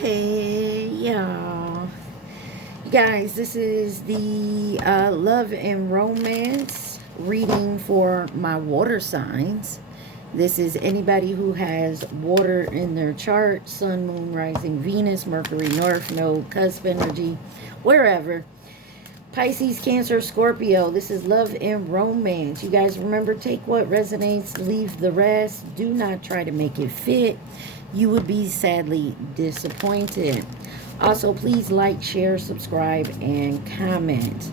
Hey, y'all. You guys, this is the love and romance reading for my water signs. This is anybody who has water in their chart: sun, moon, rising, Venus, Mercury, North Node, cusp energy, wherever. Pisces, Cancer, Scorpio. This is love and romance. You guys remember, take what resonates, leave the rest. Do not try to make it fit. You would be sadly disappointed. Also, please like, share, subscribe, and comment.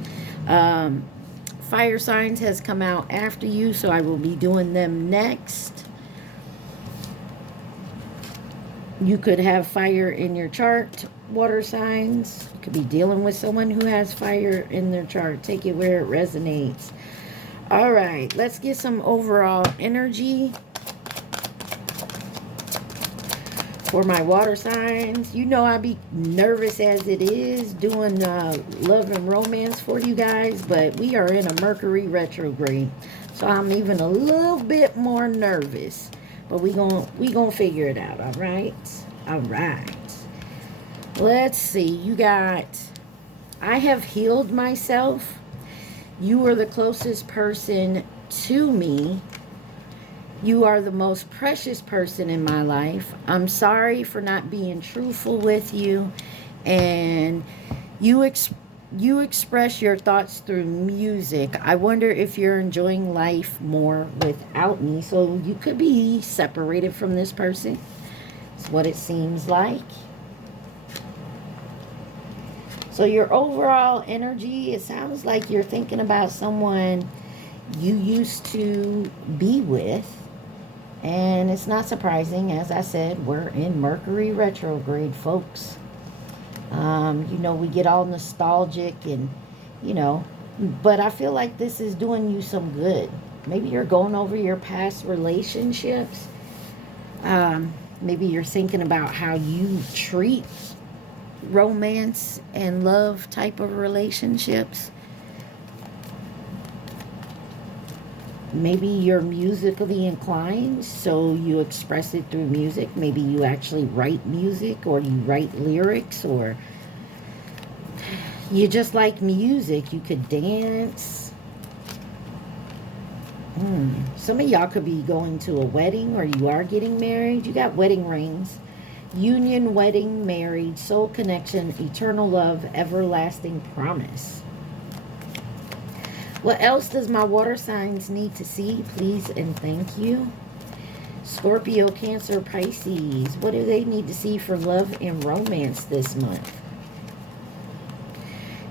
Fire signs has come out after you, so I will be doing them next. You could have fire in your chart, water signs. You could be dealing with someone who has fire in their chart. Take it where it resonates. All right, let's get some overall energy for my water signs. You know I be nervous as it is doing love and romance for you guys, but we are in a Mercury retrograde, so I'm even a little bit more nervous. But we gonna figure it out, all right? All right. Let's see. You got, I have healed myself. You are the closest person to me. You are the most precious person in my life. I'm sorry for not being truthful with you. And you express your thoughts through music. I wonder if you're enjoying life more without me. So you could be separated from this person. It's what it seems like. So your overall energy, it sounds like you're thinking about someone you used to be with. And it's not surprising. As I said, we're in Mercury retrograde, folks. You know, we get all nostalgic and, you know, but I feel like this is doing you some good. Maybe you're going over your past relationships. Maybe you're thinking about how you treat romance and love type of relationships. Maybe you're musically inclined, so you express it through music. Maybe you actually write music, or you write lyrics, or you just like music. You could dance. Some of y'all could be going to a wedding, or you are getting married. You got wedding rings. Union, wedding, married, soul connection, eternal love, everlasting promise. What else does my water signs need to see? Please and thank you. Scorpio, Cancer, Pisces. What do they need to see for love and romance this month?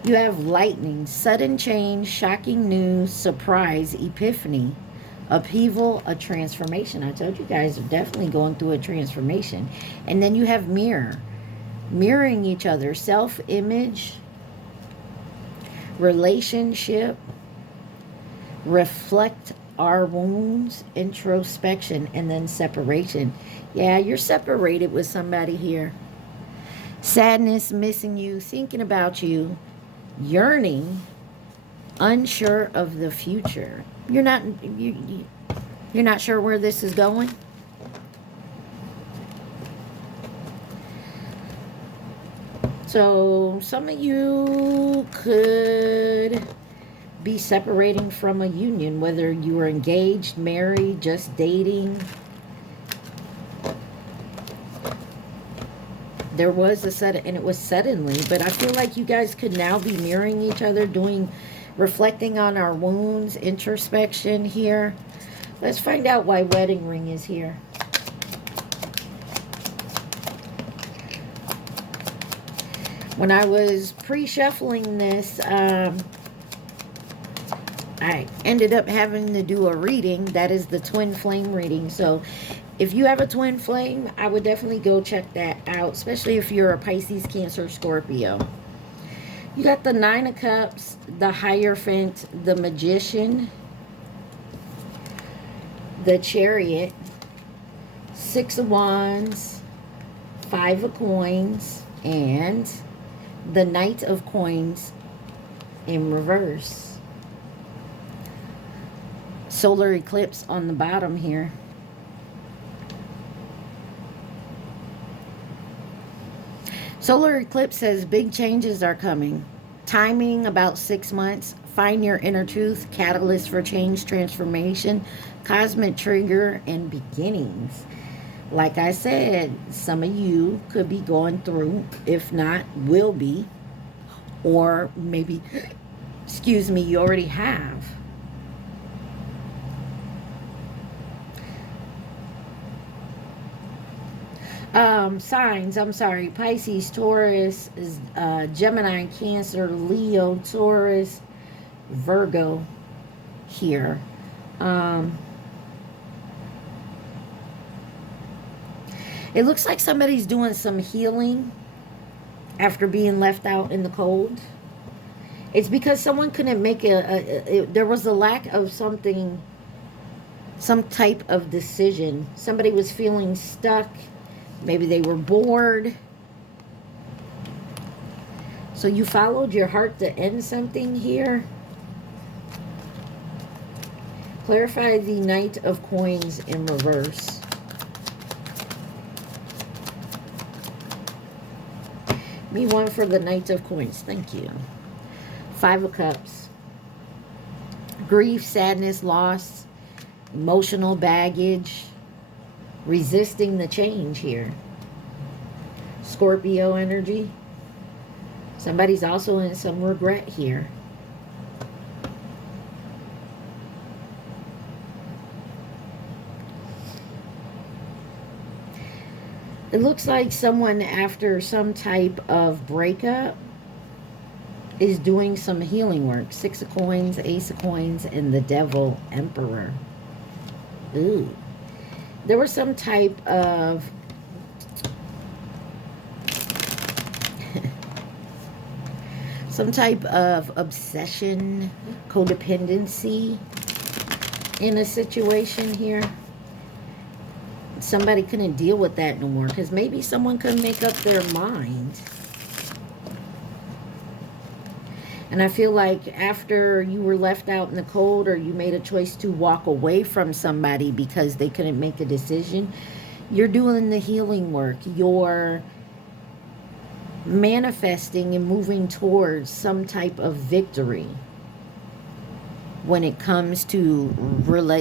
You have lightning, sudden change, shocking news, surprise, epiphany, upheaval, a transformation. I told you guys are definitely going through a transformation. And then you have mirror, mirroring each other, self-image, relationship, reflect our wounds, introspection, and then separation. Yeah, you're separated with somebody here. Sadness, missing you, thinking about you, yearning, unsure of the future. You're not sure where this is going. So some of you could be separating from a union, whether you were engaged, married, just dating. There was a sudden, and it was suddenly, but I feel like you guys could now be mirroring each other, reflecting on our wounds, introspection here. Let's find out why wedding ring is here. When I was pre-shuffling this, I ended up having to do a reading. That is the twin flame reading. So if you have a twin flame, I would definitely go check that out, especially if you're a Pisces, Cancer, Scorpio. You got the Nine of Cups, the Hierophant, the Magician, the Chariot, Six of Wands, Five of Coins, and the Knight of Coins in reverse. Solar eclipse on the bottom here. Solar eclipse says big changes are coming. Timing about 6 months. Find your inner truth. Catalyst for change, transformation, cosmic trigger, and beginnings. Like I said, some of you could be going through, if not, will be, or maybe, excuse me, you already have. Signs, I'm sorry, Pisces, Taurus, Gemini, Cancer, Leo, Taurus, Virgo here. It looks like somebody's doing some healing after being left out in the cold. It's because someone couldn't make there was a lack of something, some type of decision. Somebody was feeling stuck. Maybe they were bored. So you followed your heart to end something here. Clarify the Knight of Coins in reverse. Me one for the Knight of Coins. Thank you. 5 of Cups. Grief, sadness, loss, emotional baggage. Resisting the change here. Scorpio energy. Somebody's also in some regret here. It looks like someone after some type of breakup is doing some healing work. 6 of Coins, Ace of Coins, and the Devil, Emperor. Ooh. There was some type of obsession, codependency in a situation here. Somebody couldn't deal with that no more because maybe someone couldn't make up their mind. And I feel like after you were left out in the cold, or you made a choice to walk away from somebody because they couldn't make a decision, you're doing the healing work. You're manifesting and moving towards some type of victory when it comes to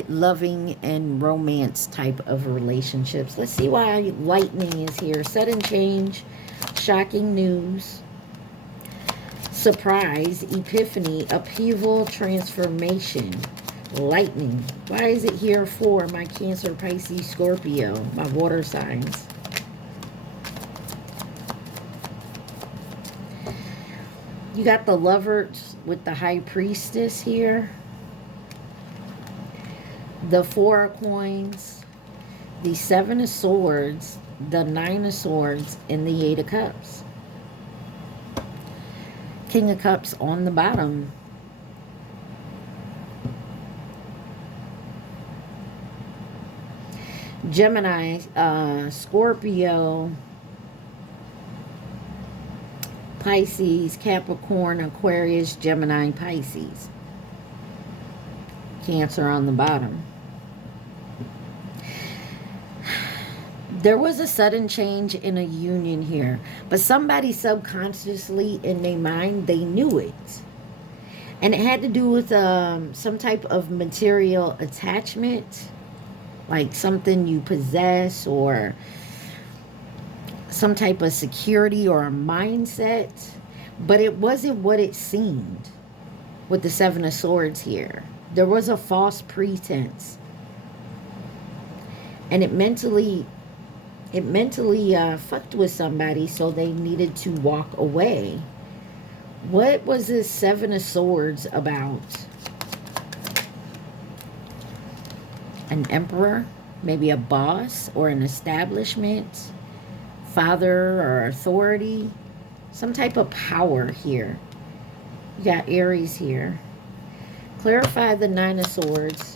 loving and romance type of relationships. Let's see why lightning is here. Sudden change, shocking news, surprise, epiphany, upheaval, transformation. Lightning. Why is it here for my Cancer, Pisces, Scorpio, my water signs? You got the Lovers with the High Priestess here. The 4 of Coins, the 7 of Swords, the 9 of Swords, and the 8 of Cups. King of Cups on the bottom. Gemini, Scorpio, Pisces, Capricorn, Aquarius, Gemini, Pisces. Cancer on the bottom. There was a sudden change in a union here, but somebody subconsciously in their mind, they knew it. And it had to do with some type of material attachment, like something you possess, or some type of security or a mindset. But it wasn't what it seemed with the 7 of Swords here. There was a false pretense. And it mentally fucked with somebody, so they needed to walk away. What was this 7 of Swords about? An emperor, maybe a boss or an establishment, father or authority, some type of power here. You got Aries here. Clarify the 9 of Swords.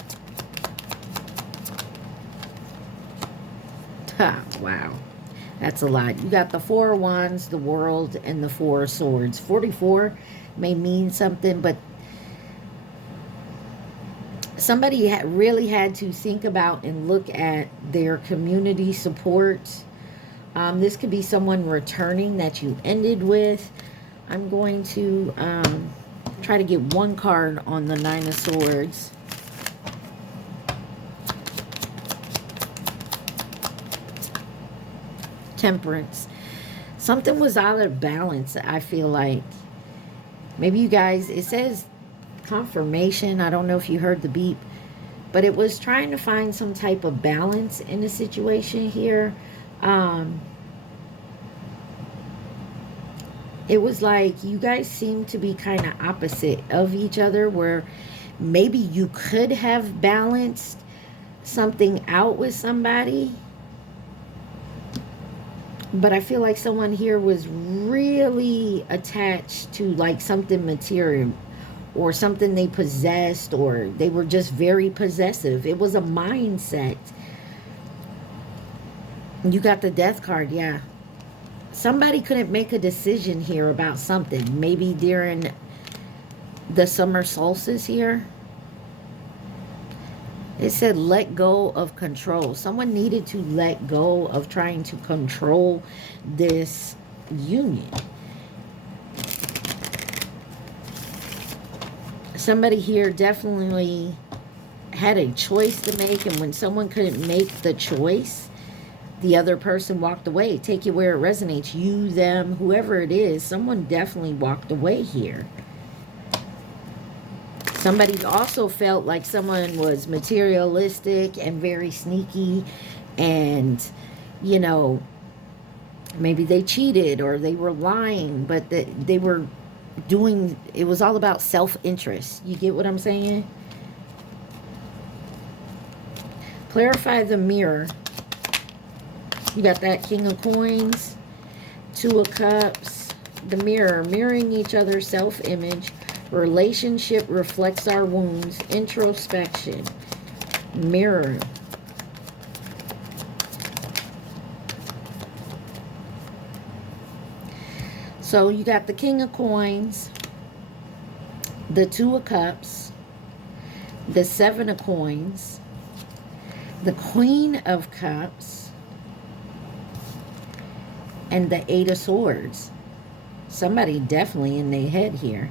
Wow, that's a lot. You got the 4 of Wands, the World, and the 4 of Swords. 44 may mean something, but somebody really had to think about and look at their community support, This could be someone returning that you ended with. I'm going to try to get one card on the Nine of Swords. Temperance. Something was out of balance, I feel like. Maybe you guys, it says confirmation. I don't know if you heard the beep, but it was trying to find some type of balance in the situation here. It was like you guys seem to be kind of opposite of each other, where maybe you could have balanced something out with somebody. But I feel like someone here was really attached to like something material or something they possessed, or they were just very possessive. It was a mindset. You got the Death card, yeah. Somebody couldn't make a decision here about something. Maybe during the summer solstice here. It said let go of control. Someone needed to let go of trying to control this union. Somebody here definitely had a choice to make, and when someone couldn't make the choice, the other person walked away. Take it where it resonates. You, them, whoever it is, someone definitely walked away here. Somebody also felt like someone was materialistic and very sneaky, and, you know, maybe they cheated or they were lying, but they were doing, it was all about self-interest. You get what I'm saying? Clarify the mirror. You got that King of Coins, Two of Cups, the mirror, mirroring each other's self-image. Relationship reflects our wounds. Introspection. Mirror. So you got the King of Coins, the Two of Cups, the Seven of Coins, the Queen of Cups, and the Eight of Swords. Somebody definitely in their head here.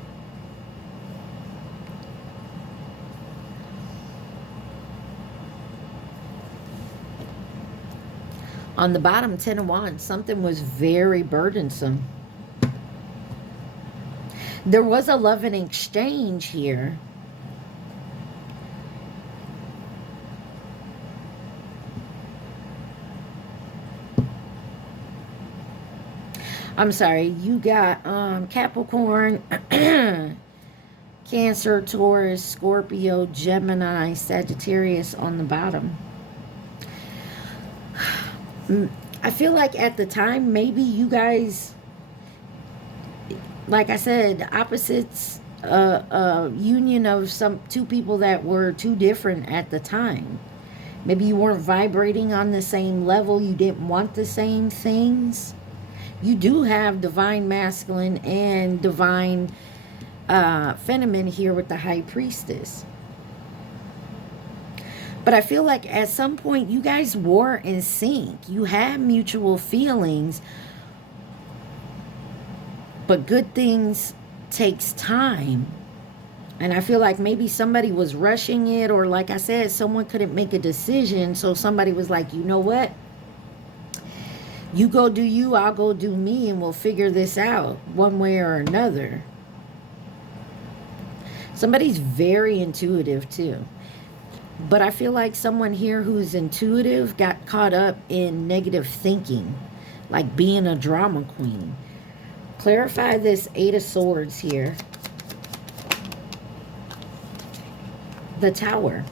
On the bottom, Ten of Wands, something was very burdensome. There was a love and exchange here. I'm sorry, you got Capricorn, Cancer, Taurus, Scorpio, Gemini, Sagittarius on the bottom. I feel like at the time, maybe you guys, like I said, opposites, union of two people that were too different at the time. Maybe you weren't vibrating on the same level. You didn't want the same things. You do have divine masculine and divine feminine here with the High Priestess. But I feel like at some point you guys were in sync. You had mutual feelings. But good things takes time. And I feel like maybe somebody was rushing it, or like I said, someone couldn't make a decision. So somebody was like, you know what? You go do you, I'll go do me, and we'll figure this out one way or another. Somebody's very intuitive too. But I feel like someone here who's intuitive got caught up in negative thinking, like being a drama queen. Clarify this Eight of Swords here. The Tower.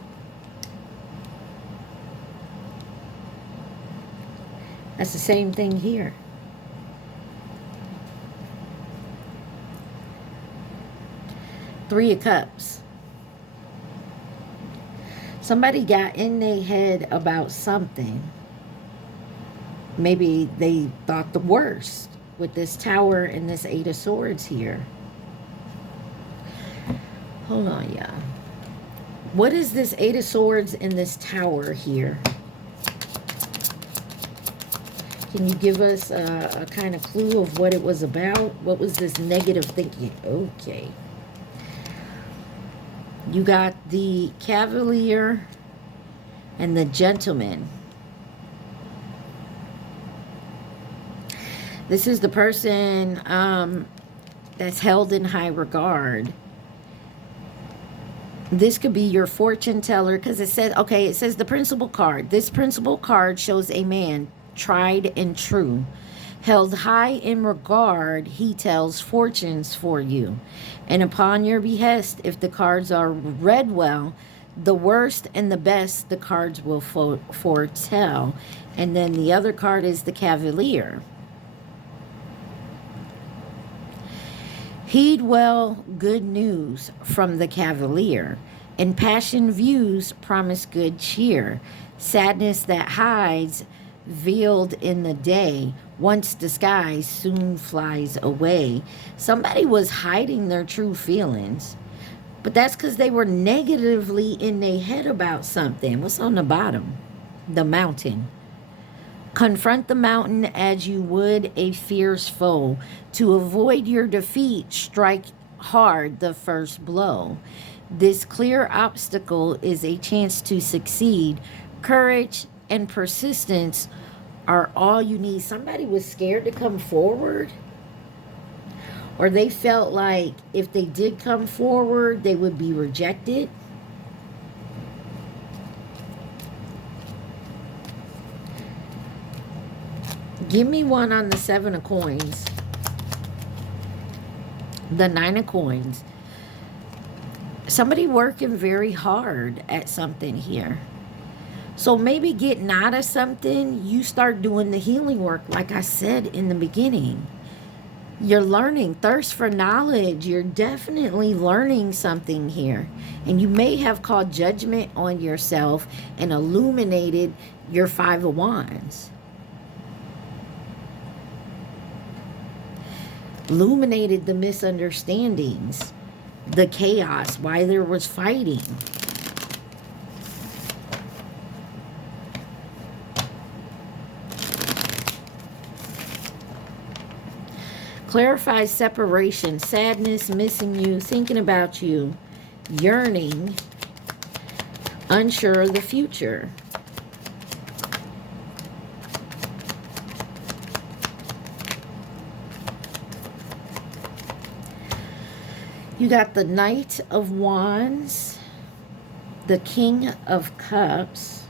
That's the same thing here. Three of Cups. Somebody got in their head about something. Maybe they thought the worst with this Tower and this Eight of Swords here. Hold on, y'all. What is this Eight of Swords and this Tower here? Can Can you give us a kind of clue of what it was about? What was this negative thinking? Okay. You got the Cavalier and the Gentleman. This is the person that's held in high regard. This could be your fortune teller, because it says, okay, it says the principal card. This principal card shows a man tried and true. Held high in regard, he tells fortunes for you. And upon your behest, if the cards are read well, the worst and the best the cards will foretell. And then the other card is the Cavalier. Heed well good news from the Cavalier. Impassioned views promise good cheer. Sadness that hides, veiled in the day, once disguised, soon flies away. Somebody was hiding their true feelings, but that's because they were negatively in their head about something. What's on the bottom? The Mountain. Confront the mountain as you would a fierce foe. To avoid your defeat, strike hard the first blow. This clear obstacle is a chance to succeed. Courage and persistence are all you need. Somebody was scared to come forward, or they felt like if they did come forward, they would be rejected. Give me one on the 7 of coins. The 9 of coins. Somebody working very hard at something here. So maybe getting out of something, you start doing the healing work like I said in the beginning. You're learning, thirst for knowledge. You're definitely learning something here. And you may have called judgment on yourself and illuminated your 5 of Wands. Illuminated the misunderstandings, the chaos, why there was fighting. Clarifies separation, sadness, missing you, thinking about you, yearning, unsure of the future. You got the Knight of Wands, the King of Cups,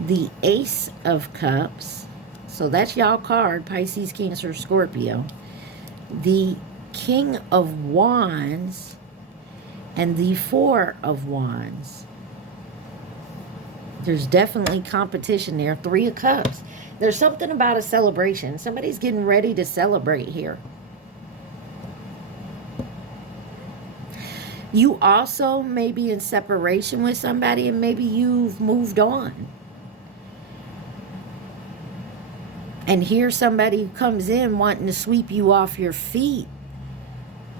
the Ace of Cups. So that's y'all card, Pisces, Cancer, Scorpio. The King of Wands and the 4 of Wands. There's definitely competition there. 3 of Cups. There's something about a celebration. Somebody's getting ready to celebrate here. You also may be in separation with somebody, and maybe you've moved on. And here somebody comes in wanting to sweep you off your feet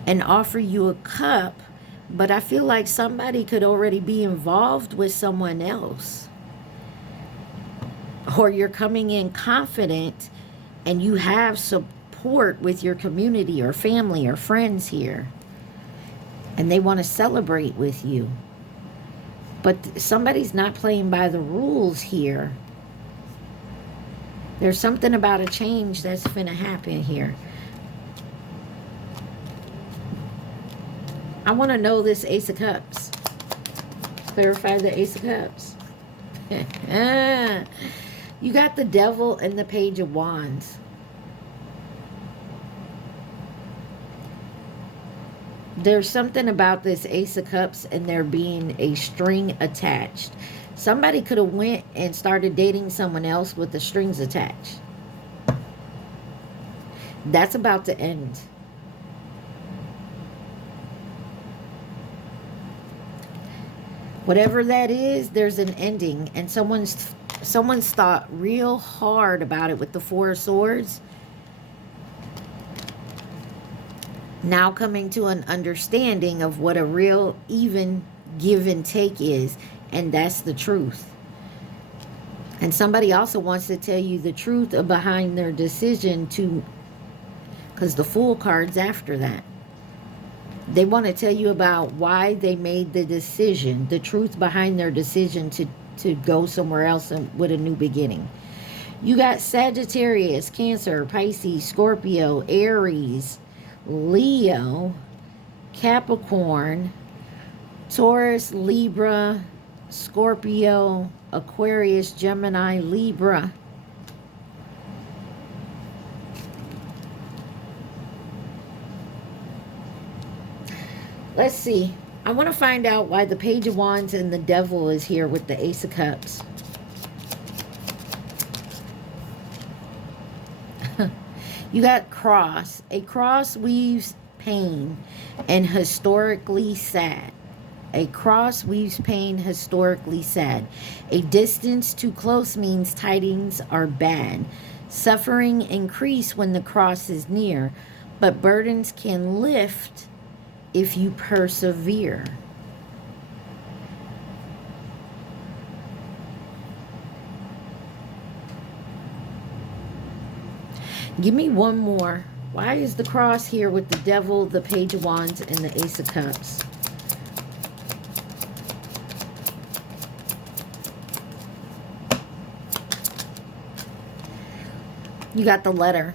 and offer you a cup. But I feel like somebody could already be involved with someone else. Or you're coming in confident and you have support with your community or family or friends here. And they want to celebrate with you. But somebody's not playing by the rules here. There's something about a change that's going to happen here. I want to know this Ace of Cups. Clarify the Ace of Cups. You got the Devil and the Page of Wands. There's something about this Ace of Cups and there being a string attached. Somebody could have went and started dating someone else with the strings attached. That's about to end. Whatever that is, there's an ending. And someone's thought real hard about it with the 4 of Swords. Now coming to an understanding of what a real even give and take is. And that's the truth. And somebody also wants to tell you the truth behind their decision to, because the Fool card's after that. They want to tell you about why they made the decision, the truth behind their decision to go somewhere else and with a new beginning. You got Sagittarius, Cancer, Pisces, Scorpio, Aries, Leo, Capricorn, Taurus, Libra, Scorpio, Aquarius, Gemini, Libra. Let's see. I want to find out why the Page of Wands and the Devil is here with the Ace of Cups. You got cross. A cross weaves pain and historically sad. A cross weaves pain historically sad. A distance too close means tidings are bad. Suffering increase when the cross is near, but burdens can lift if you persevere. Give me one more. Why is the cross here with the Devil, the Page of Wands, and the Ace of Cups? You got the letter.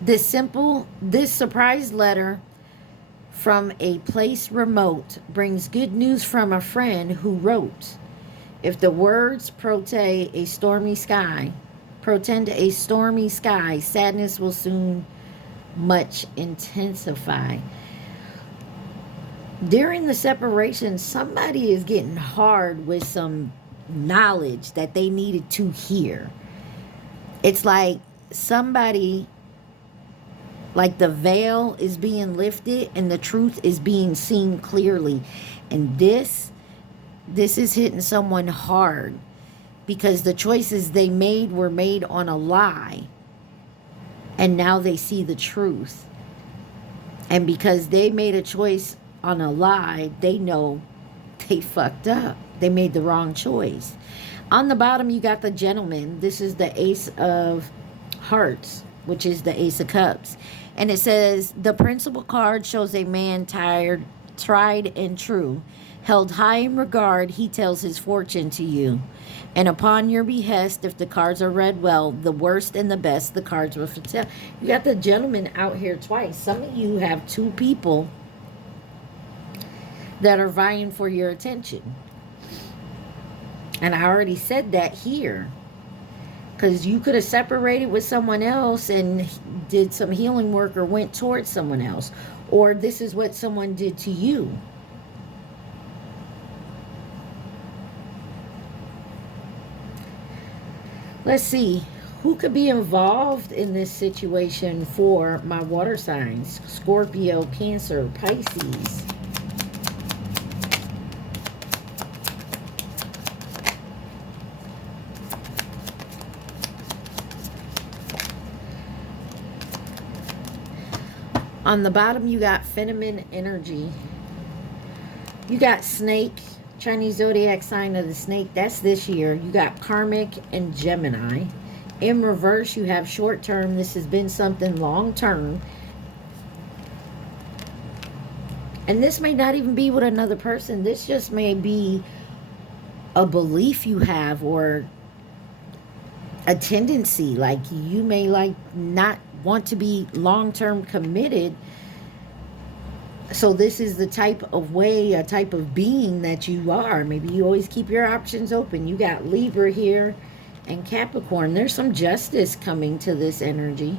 This surprise letter from a place remote brings good news from a friend who wrote, if the words portend a stormy sky, sadness will soon much intensify. During the separation, somebody is getting hard with some knowledge that they needed to hear. It's like somebody, like the veil is being lifted and the truth is being seen clearly. And this is hitting someone hard because the choices they made were made on a lie. And now they see the truth. And because they made a choice on a lie, they know they fucked up. They made the wrong choice. On the bottom, you got the Gentleman. This is the Ace of Hearts, which is the Ace of Cups. And it says, the principal card shows a man tried and true. Held high in regard, he tells his fortune to you. And upon your behest, if the cards are read well, the worst and the best, the cards will foretell. You got the Gentleman out here twice. Some of you have two people that are vying for your attention. And I already said that here. Because you could have separated with someone else and did some healing work or went towards someone else. Or this is what someone did to you. Let's see. Who could be involved in this situation for my water signs? Scorpio, Cancer, Pisces. On the bottom, you got feminine energy. You got Snake, Chinese zodiac sign of the snake. That's this year. You got Karmic and Gemini. In reverse, you have short term. This has been something long term. And this may not even be with another person. This just may be a belief you have or a tendency. Like you may not want to be long-term committed. So this is the type of way, a type of being that you are. Maybe you always keep your options open. You got Libra here and Capricorn. There's some justice coming to this energy.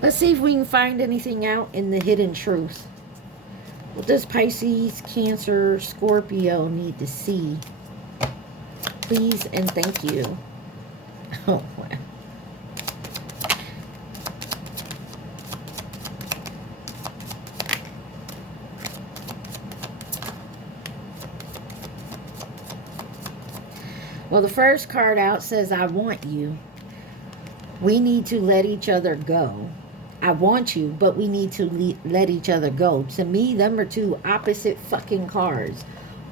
Let's see if we can find anything out in the hidden truth. What does Pisces, Cancer, Scorpio need to see? Please and thank you. Oh, wow. Well, the first card out says, I want you. We need to let each other go. I want you, but we need to let each other go. To me, them are two opposite fucking cards.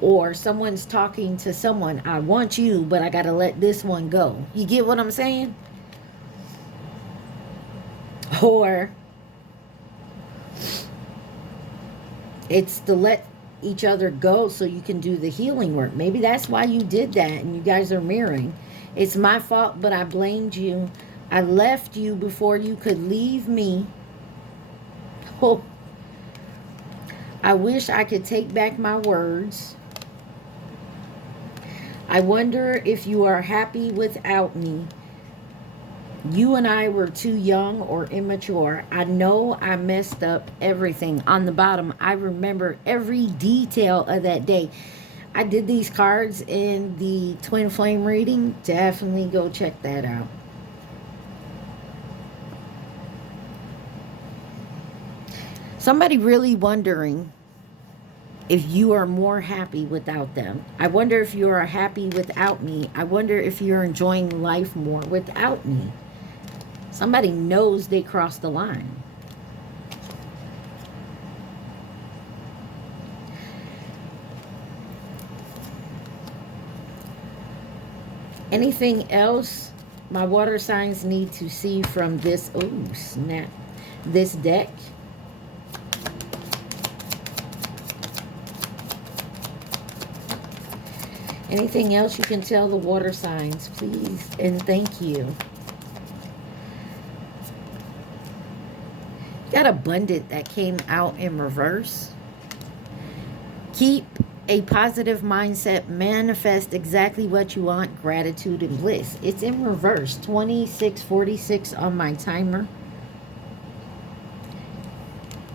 Or someone's talking to someone, I want you, but I got to let this one go. You get what I'm saying? Or it's to let each other go so you can do the healing work. Maybe that's why you did that and you guys are mirroring. It's my fault, but I blamed you. I left you before you could leave me. Oh, I wish I could take back my words. I wonder if you are happy without me. You and I were too young or immature. I know I messed up everything. On the bottom, I remember every detail of that day. I did these cards in the Twin Flame reading. Definitely go check that out. Somebody really wondering if you are more happy without them. I wonder if you are happy without me. I wonder if you're enjoying life more without me. Somebody knows they crossed the line. Anything else my water signs need to see from this, oh snap, this deck? Anything else you can tell the water signs, please and thank you. Got abundant that came out in reverse. Keep a positive mindset. Manifest exactly what you want. Gratitude and bliss. It's in reverse. 2646 on my timer.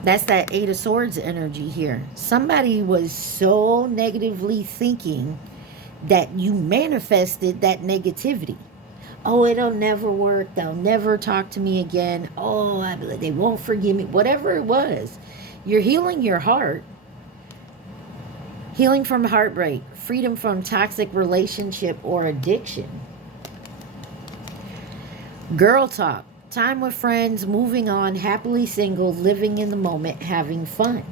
That's that Eight of Swords energy here. Somebody was so negatively thinking that you manifested that negativity. Oh, it'll never work. They'll never talk to me again. Oh, they won't forgive me. Whatever it was. You're healing your heart. Healing from heartbreak. Freedom from toxic relationship or addiction. Girl talk. Time with friends. Moving on. Happily single. Living in the moment. Having fun.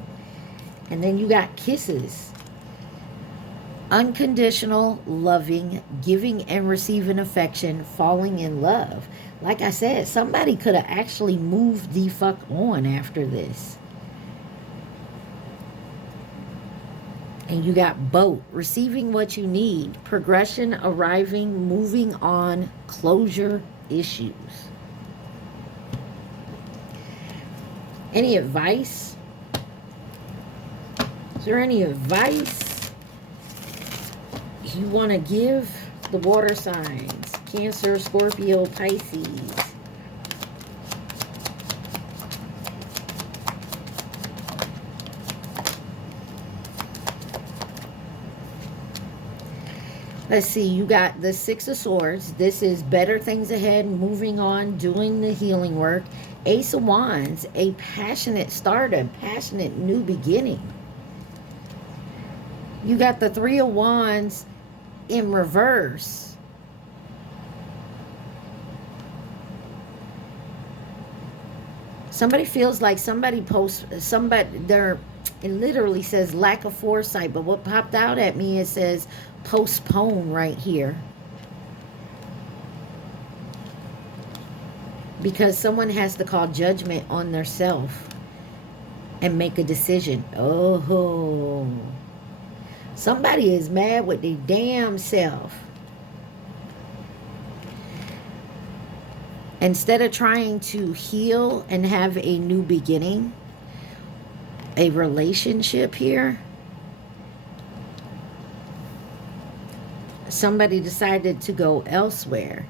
And then you got kisses. Unconditional, loving, giving and receiving affection, falling in love. Like I said, somebody could have actually moved the fuck on after this. And you got both. Receiving what you need. Progression, arriving, moving on, closure, issues. Any advice? Is there any advice you want to give the water signs? Cancer, Scorpio, Pisces. Let's see, you got the Six of Swords. This is better things ahead, moving on, doing the healing work. Ace of Wands, a passionate start, a passionate new beginning. You got the Three of Wands in reverse. Somebody feels like somebody it literally says lack of foresight, but what popped out at me, it says postpone right here. Because someone has to call judgment on their self and make a decision. Oh, somebody is mad with their damn self. Instead of trying to heal and have a new beginning, a relationship here, somebody decided to go elsewhere.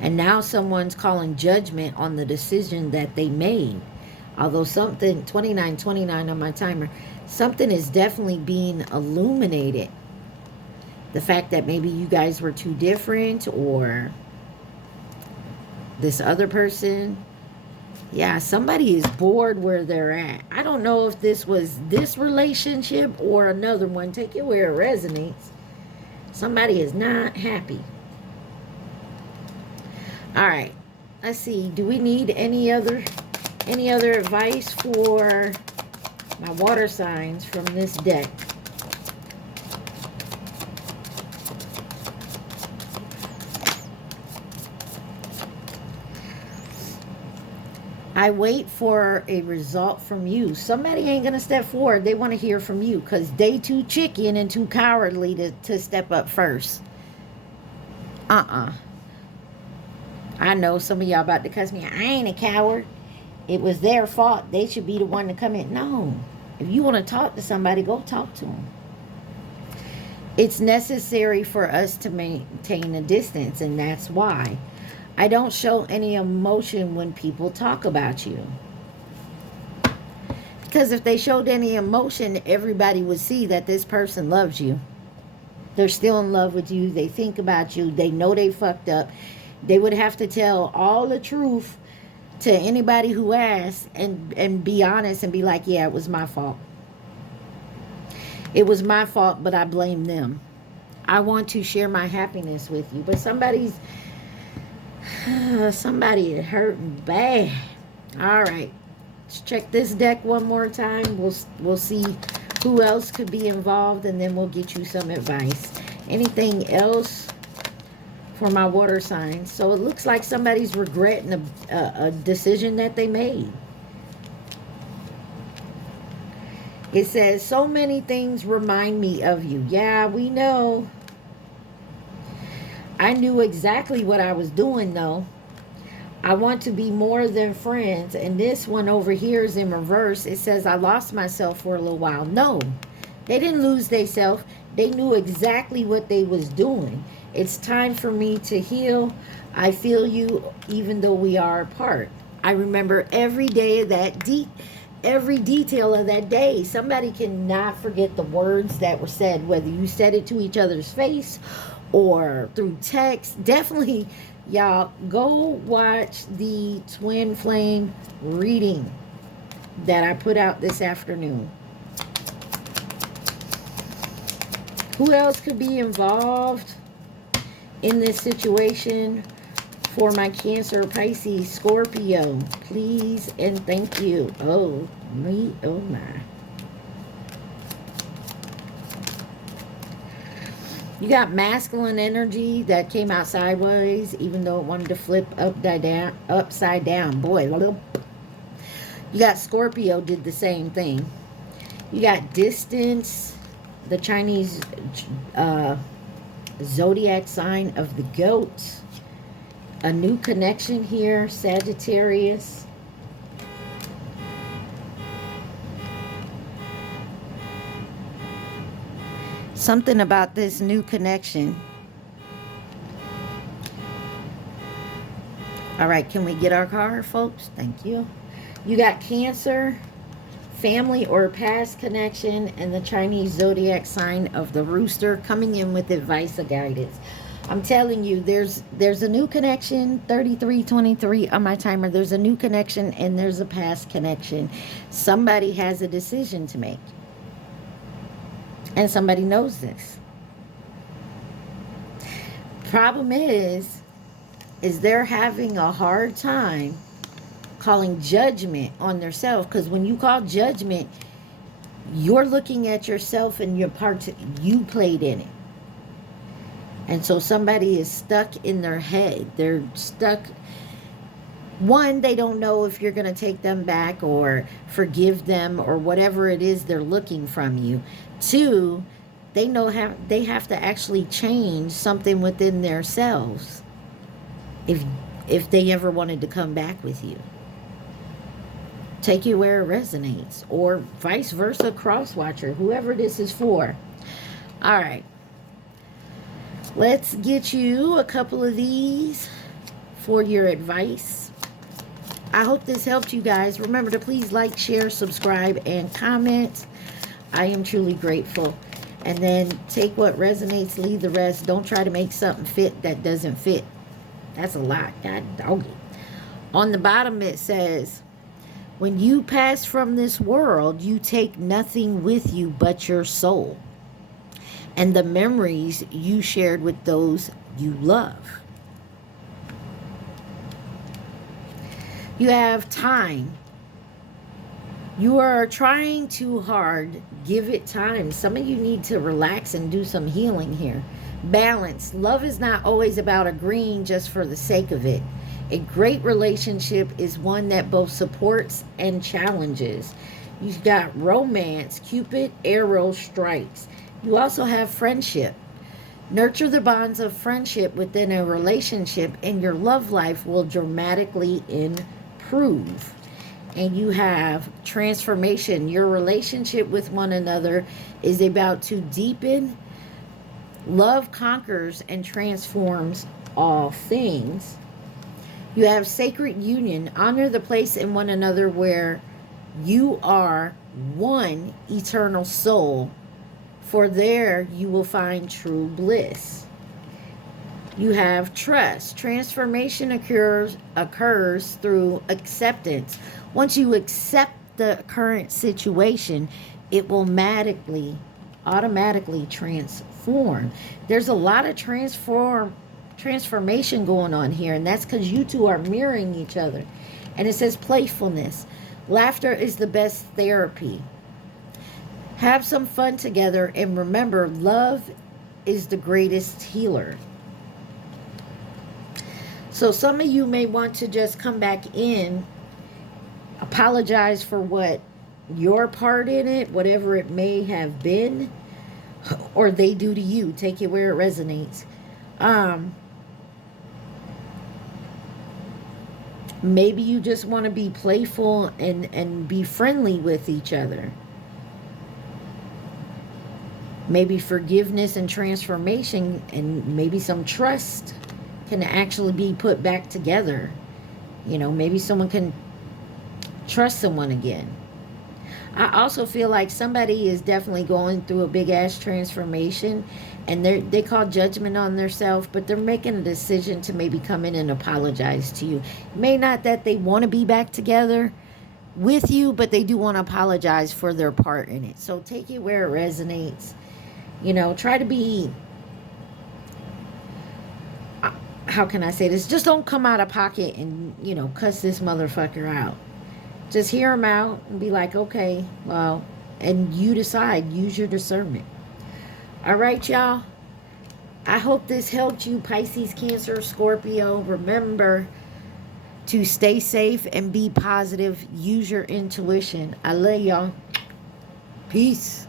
And now someone's calling judgment on the decision that they made. Although something, 2929 on my timer, something is definitely being illuminated. The fact that maybe you guys were too different, or this other person. Yeah, somebody is bored where they're at. I don't know if this was this relationship or another one. Take it where it resonates. Somebody is not happy. All right. let's see. Do we need any other advice for my water signs from this deck? I wait for a result from you. Somebody ain't gonna step forward. They want to hear from you because they too chicken and too cowardly to step up first. I know some of y'all about to cuss me. I ain't a coward. It was their fault. They should be the one to come in. No. If you want to talk to somebody, go talk to them. It's necessary for us to maintain a distance, and that's why. I don't show any emotion when people talk about you. Because if they showed any emotion, everybody would see that this person loves you. They're still in love with you. They think about you. They know they fucked up. They would have to tell all the truth to anybody who asks and be honest and be like, yeah, it was my fault. It was my fault, but I blame them. I want to share my happiness with you. But somebody is hurting bad. All right. Let's check this deck one more time. We'll see who else could be involved, and then we'll get you some advice. Anything else for my water signs? So it looks like somebody's regretting a decision that they made. It says, so many things remind me of you. Yeah, we know. I knew exactly what I was doing, though. I want to be more than friends. And this one over here is in reverse. It says, I lost myself for a little while. No, they didn't lose themselves. They knew exactly what they was doing. It's time for me to heal. I feel you even though we are apart. I remember every day of that every detail of that day. Somebody cannot forget the words that were said, whether you said it to each other's face or through text. Definitely, y'all, go watch the Twin Flame reading that I put out this afternoon. Who else could be involved in this situation for my Cancer, Pisces, Scorpio? Please and thank you. Oh, me, oh my. You got masculine energy that came out sideways, even though it wanted to flip upside down. Boy, you got Scorpio did the same thing. You got distance, the Chinese zodiac sign of the goat. A new connection here, Sagittarius. Something about this new connection. All right, can we get our card, folks? Thank you. You got Cancer, family or past connection, and the Chinese zodiac sign of the rooster coming in with advice or guidance. I'm telling you, there's a new connection, 3323 on my timer. There's a new connection and there's a past connection. Somebody has a decision to make. And somebody knows this. Problem is they're having a hard time calling judgment on themselves. Because when you call judgment, you're looking at yourself and your part you played in it. And so somebody is stuck in their head. They're stuck. One, they don't know if you're going to take them back or forgive them or whatever it is they're looking from you. Two, they know they have to actually change something within themselves if they ever wanted to come back with you. Take it where it resonates, or vice versa, cross-watcher, whoever this is for. All right. Let's get you a couple of these for your advice. I hope this helped you guys. Remember to please like, share, subscribe, and comment. I am truly grateful. And then take what resonates, leave the rest. Don't try to make something fit that doesn't fit. That's a lot. God dog it. On the bottom it says, when you pass from this world, you take nothing with you but your soul and the memories you shared with those you love. You have time. You are trying too hard. Give it time. Some of you need to relax and do some healing here. Balance. Love is not always about agreeing just for the sake of it. A great relationship is one that both supports and challenges. You've got romance. Cupid arrow strikes. You also have friendship. Nurture the bonds of friendship within a relationship, and your love life will dramatically improve. And you have transformation. Your relationship with one another is about to deepen. Love conquers and transforms all things. You have sacred union. Honor the place in one another where you are one eternal soul, for there you will find true bliss. You have trust. Transformation occurs through acceptance. Once you accept the current situation, it will automatically transform. There's a lot of transformation going on here, and that's because you two are mirroring each other. And it says playfulness. Laughter is the best therapy. Have some fun together, and remember, love is the greatest healer. So some of you may want to just come back in, apologize for what your part in it, whatever it may have been, or they do to you. Take it where it resonates. Maybe you just want to be playful and be friendly with each other. Maybe forgiveness and transformation and maybe some trust can actually be put back together. You know, maybe someone can trust someone again. I also feel like somebody is definitely going through a big ass transformation, and they call judgment on themselves, but they're making a decision to maybe come in and apologize to you. May not that they want to be back together with you, but they do want to apologize for their part in it. So take it where it resonates. You know, try to be, how can I say this? Just don't come out of pocket and, you know, cuss this motherfucker out. Just hear him out and be like, okay, well, and you decide, use your discernment. All right, y'all. I hope this helped you, Pisces, Cancer, Scorpio. Remember to stay safe and be positive. Use your intuition. I love y'all. Peace.